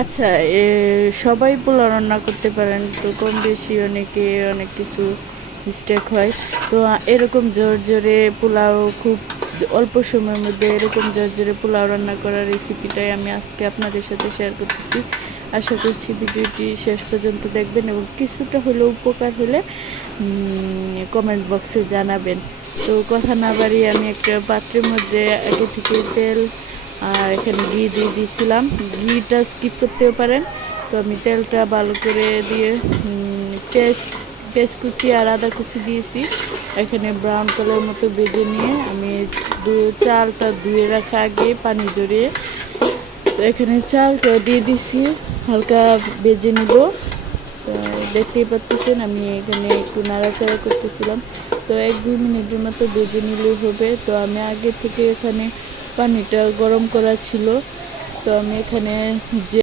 আচ্ছা, সবাই পোলাও রান্না করতে পারেন, তো কম বেশি অনেকে অনেক কিছু মিস্টেক হয়। তো এরকম জোরে পোলাও খুব অল্প সময়ের মধ্যে এরকম জোরে পোলাও রান্না করার রেসিপিটাই আমি আজকে আপনাদের সাথে শেয়ার করতেছি। আশা করছি ভিডিওটি শেষ পর্যন্ত দেখবেন এবং কিছুটা হলেও উপকার হলে কমেন্ট বক্সে জানাবেন। তো কথা না বাড়িয়ে আমি একটা পাত্রের মধ্যে আগে থেকে তেল আর এখানে ঘি দিয়ে দিয়েছিলাম। ঘিটা স্কিপ করতেও পারেন। তো আমি তেলটা ভালো করে দিয়ে পেঁয়াজ কুচি আর আদা কুচি দিয়েছি। এখানে ব্রাউন কালার মতো ভেজে নিয়ে আমি চালটা ধুয়ে রাখা আগে পানি জড়িয়ে তো এখানে চালটা দিয়ে দিছি, হালকা ভেজে নিব। তো দেখতেই পাচ্ছেন আমি এখানে একটু নাড়াচাড়া করতেছিলাম। তো 1-2 মিনিটের মতো ভেজে নিলেই হবে। তো আমি আগে থেকে এখানে পানিটা গরম করা ছিল। তো আমি এখানে যে